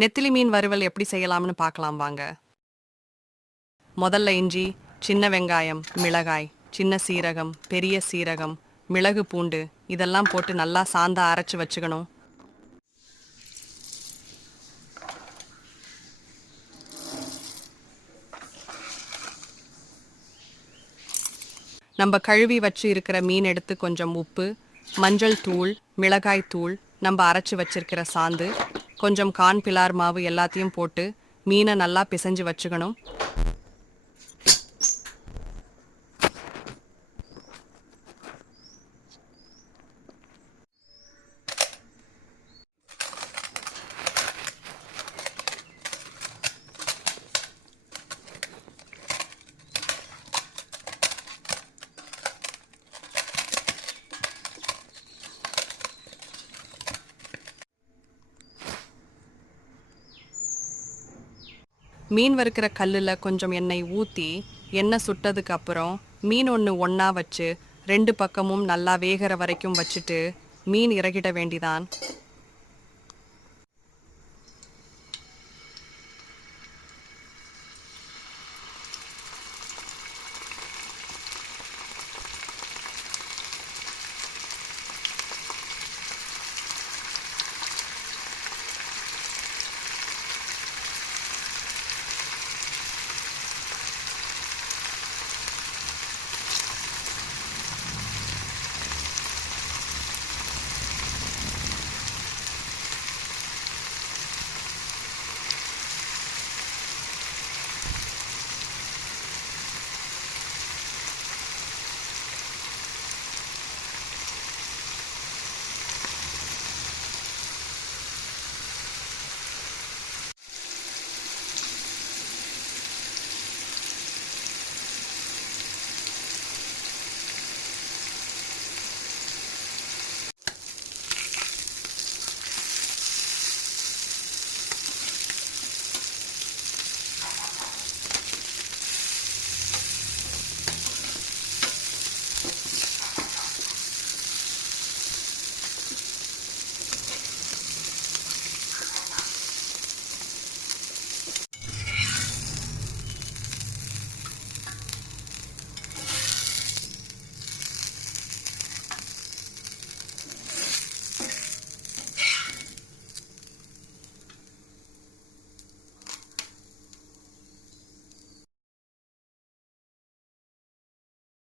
நெத்திலி மீன் வறுவல் எப்படி செய்யலாம்னு பார்க்கலாம் வாங்க. முதல்ல இஞ்சி சின்ன வெங்காயம் மிளகாய் சின்ன சீரகம் பெரிய சீரகம் மிளகு பூண்டு இதெல்லாம் போட்டு நல்லா சாந்தா அரைச்சு வச்சுக்கணும். நம்ம கழுவி வச்சு இருக்கிற மீன் எடுத்து கொஞ்சம் உப்பு மஞ்சள் தூள் மிளகாய் தூள் நம்ம அரைச்சு வச்சிருக்கிற சாந்து கொஞ்சம் கான் பிலார் மாவு எல்லாத்தையும் போட்டு மீனை நல்லா பிசைஞ்சு வச்சுக்கணும். மீன் வறுக்கிற கல்லில் கொஞ்சம் எண்ணெய் ஊற்றி எண்ணெய் சுட்டதுக்கு அப்புறம் மீன் ஒன்று ஒன்றா வச்சு ரெண்டு பக்கமும் நல்லா வேகிற வரைக்கும் வச்சுட்டு மீன் இறக்கிட வேண்டிதான்.